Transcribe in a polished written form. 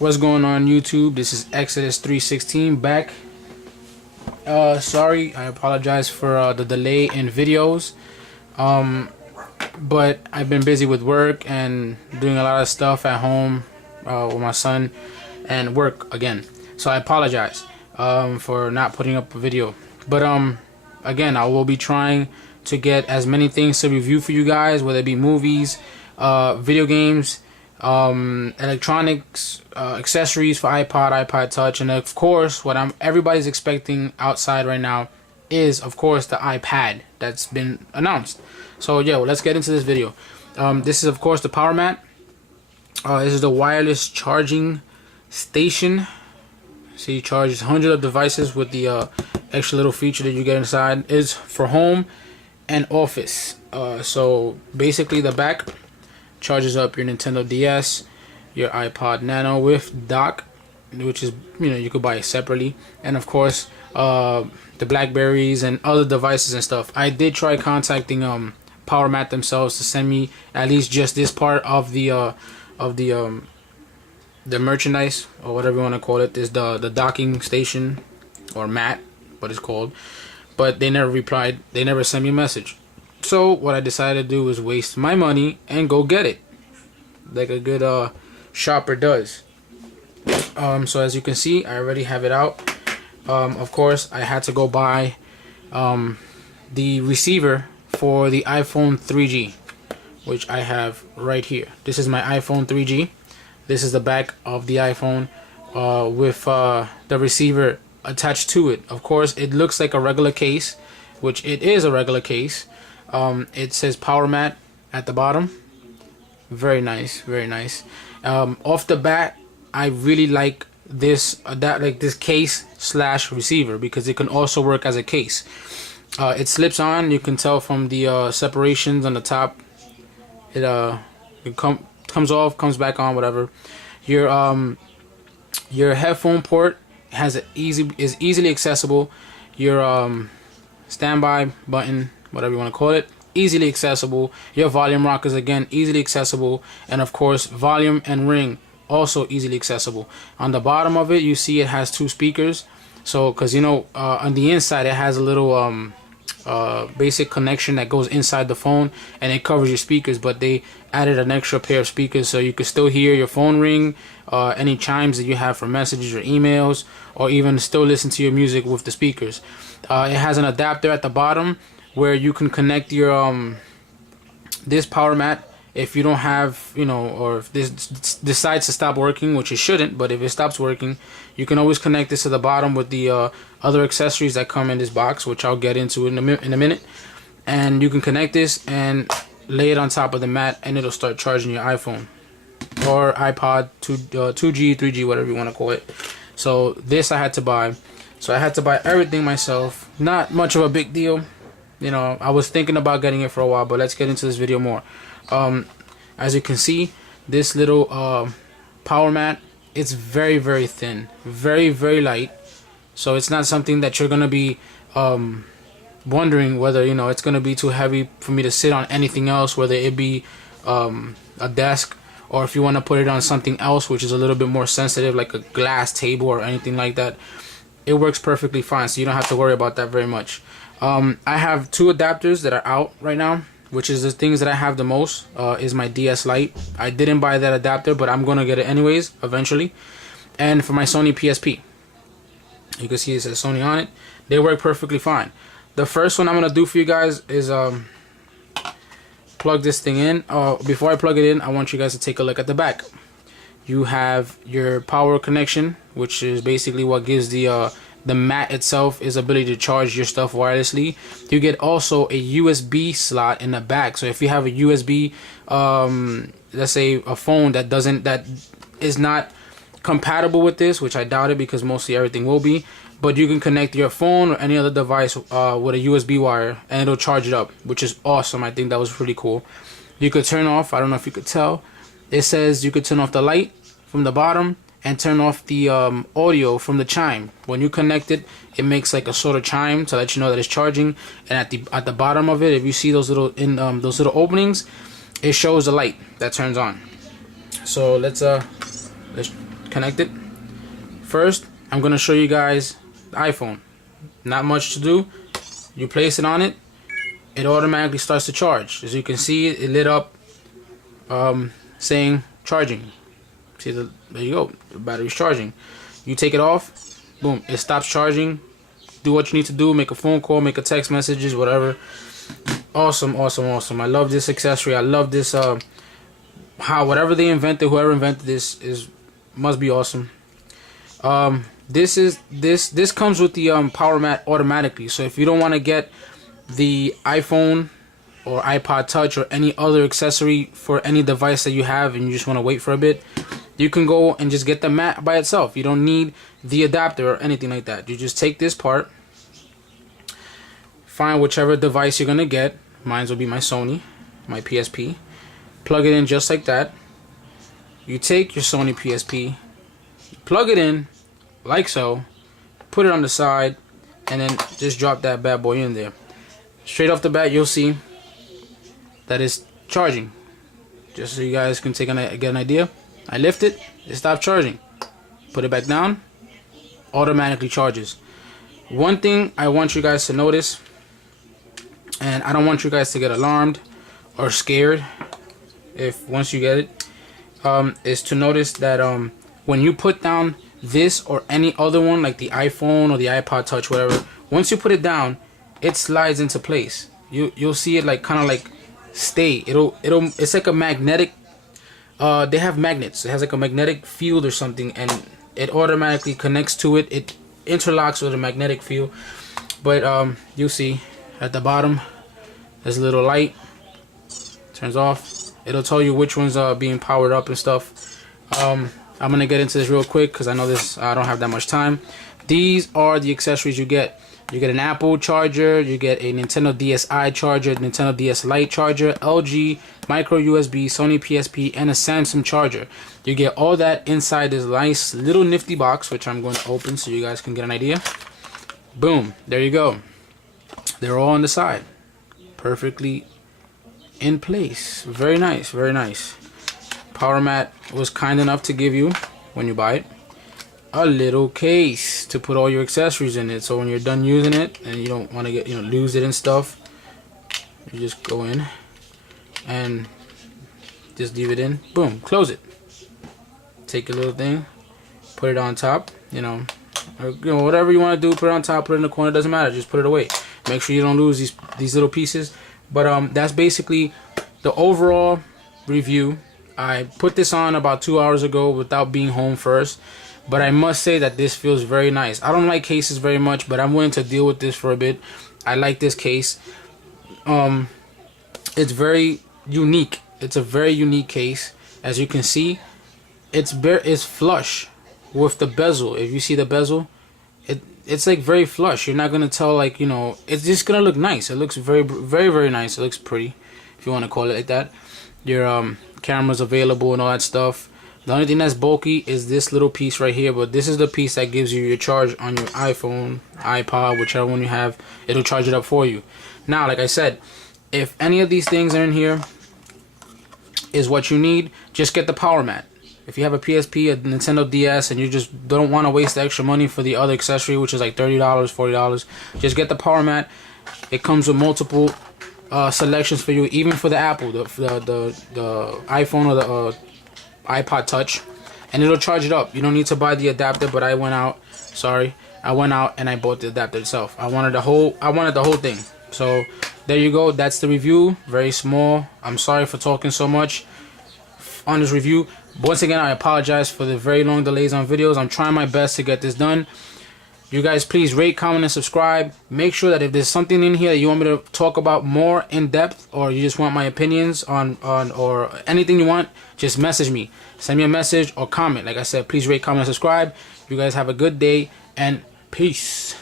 What's going on YouTube? This is Exodus 316 back. Sorry, I apologize for the delay in videos. But I've been busy with work and doing a lot of stuff at home with my son and work again. So I apologize for not putting up a video. But again, I will be trying to get as many things to review for you guys, whether it be movies, video games, electronics, accessories for iPod Touch, and of course what everybody's expecting outside right now is of course the iPad that's been announced. So yeah, well, let's get into this video. This is of course the powermat. This is the wireless charging station. See, it charges hundreds of devices with the extra little feature that you get inside. Is for home and office. So basically the back charges up your Nintendo DS, your iPod Nano with dock, which is, you could buy it separately, and of course the Blackberries and other devices and stuff. I did try contacting powermat themselves to send me at least just this part of the merchandise, or whatever you want to call it. Is the docking station or mat, what it's called, but they never replied. They never sent me a message. So what I decided to do was waste my money and go get it, like a good shopper does. So as you can see, I already have it out. Of course, I had to go buy the receiver for the iPhone 3G, which I have right here. This is my iPhone 3G. This is the back of the iPhone with the receiver attached to it. Of course, it looks like a regular case, which it is a regular case. It says powermat at the bottom. Very nice, very nice. Off the bat, I really like this this case slash receiver, because it can also work as a case. It slips on. You can tell from the separations on the top. It comes off, comes back on, whatever. Your headphone port is easily accessible. Your standby button, whatever you want to call it, easily accessible. Your volume rockers, again, easily accessible. And of course, volume and ring, also easily accessible. On the bottom of it, you see it has two speakers. So because on the inside it has a little basic connection that goes inside the phone, and it covers your speakers, but they added an extra pair of speakers so you can still hear your phone ring, any chimes that you have for messages or emails, or even still listen to your music with the speakers. It has an adapter at the bottom where you can connect your this powermat. If you don't have, or if this decides to stop working, which it shouldn't, but if it stops working, you can always connect this to the bottom with the other accessories that come in this box, which I'll get into in a minute. And you can connect this and lay it on top of the mat, and it'll start charging your iPhone or iPod 2G, 3G, whatever you want to call it. So this I had to buy. So I had to buy everything myself. Not much of a big deal. I was thinking about getting it for a while, but let's get into this video more. As you can see, this little power mat, it's very, very thin, very, very light. So it's not something that you're gonna be wondering whether it's gonna be too heavy for me to sit on anything else, whether it be a desk, or if you want to put it on something else which is a little bit more sensitive, like a glass table or anything like that. It works perfectly fine, so you don't have to worry about that very much. I have two adapters that are out right now, which is the things that I have the most. Is my DS Lite. I didn't buy that adapter, but I'm gonna get it anyways eventually. And for my Sony PSP, you can see it says Sony on it. They work perfectly fine. The first one I'm gonna do for you guys is plug this thing in. Before I plug it in, I want you guys to take a look at the back. You have your power connection, which is basically what gives the mat itself is ability to charge your stuff wirelessly. You get also a USB slot in the back. So if you have a USB, let's say a phone that is not compatible with this, which I doubt it because mostly everything will be, but you can connect your phone or any other device with a USB wire, and it'll charge it up, which is awesome. I think that was pretty cool. You could turn off, I don't know if you could tell, it says you could turn off the light from the bottom and turn off the audio from the chime. When you connect it, it makes like a sort of chime to let you know that it's charging. And at the bottom of it, if you see those little openings, it shows the light that turns on. So let's connect it. First, I'm gonna show you guys the iPhone. Not much to do. You place it on it, it automatically starts to charge. As you can see, it lit up saying charging. See, there you go, the battery's charging. You take it off, boom, it stops charging. Do what you need to do, make a phone call, make a text messages, whatever. Awesome, awesome, awesome. I love this accessory. I love this how whatever they invented, whoever invented this must be awesome. This comes with the power mat automatically. So if you don't want to get the iPhone or iPod Touch or any other accessory for any device that you have and you just want to wait for a bit, you can go and just get the mat by itself. You don't need the adapter or anything like that. You just take this part, find whichever device you're gonna get. Mine will be my Sony, my PSP. Plug it in just like that. You take your Sony PSP, plug it in like so, put it on the side, and then just drop that bad boy in there. Straight off the bat, you'll see that it's charging. Just so you guys can get an idea. I lift it, it stopped charging. Put it back down, automatically charges. One thing I want you guys to notice, and I don't want you guys to get alarmed or scared if once you get it, is to notice that when you put down this or any other one like the iPhone or the iPod Touch, whatever, once you put it down, it slides into place. You'll see it like kind of like stay. It's like a magnetic. They have magnets. It has like a magnetic field or something, and it automatically connects to it. It interlocks with a magnetic field. But you'll see at the bottom there's a little light. Turns off. It'll tell you which ones are being powered up and stuff. I'm gonna get into this real quick because I know I don't have that much time. These are the accessories you get. You get an Apple charger, you get a Nintendo DSi charger, Nintendo DS Lite charger, LG micro USB, Sony PSP, and a Samsung charger. You get all that inside this nice little nifty box, which I'm going to open so you guys can get an idea. Boom, there you go. They're all on the side, perfectly in place. Very nice, very nice. Power mat was kind enough to give you, when you buy it, a little case to put all your accessories in it. So when you're done using it and you don't want to lose it and stuff, you just go in and just leave it in. Boom, close it. Take your little thing, put it on top. Or, whatever you want to do, put it on top, put it in the corner. Doesn't matter. Just put it away. Make sure you don't lose these little pieces. But that's basically the overall review. I put this on about 2 hours ago without being home first. But I must say that this feels very nice. I don't like cases very much, but I'm willing to deal with this for a bit. I like this case. It's very unique. It's a very unique case. As you can see, it's flush with the bezel. If you see the bezel, it's like very flush. You're not gonna tell, like, it's just gonna look nice. It looks very, very, very nice. It looks pretty, if you want to call it like that. Your camera's available and all that stuff. The only thing that's bulky is this little piece right here, but this is the piece that gives you your charge on your iPhone, iPod, whichever one you have. It'll charge it up for you. Now, like I said, if any of these things are in here is what you need, just get the power mat. If you have a PSP, a Nintendo DS, and you just don't want to waste the extra money for the other accessory, which is like $30, $40, just get the power mat. It comes with multiple selections for you, even for the Apple, the iPhone or the iPod Touch, and it'll charge it up. You don't need to buy the adapter, but I went out and I bought the adapter itself. I wanted the whole thing. So there you go. That's the review. Very small. I'm sorry for talking so much on this review. Once again, I apologize for the very long delays on videos. I'm trying my best to get this done. You guys, please rate, comment, and subscribe. Make sure that if there's something in here that you want me to talk about more in depth, or you just want my opinions on or anything you want, just message me. Send me a message or comment. Like I said, please rate, comment, and subscribe. You guys have a good day, and peace.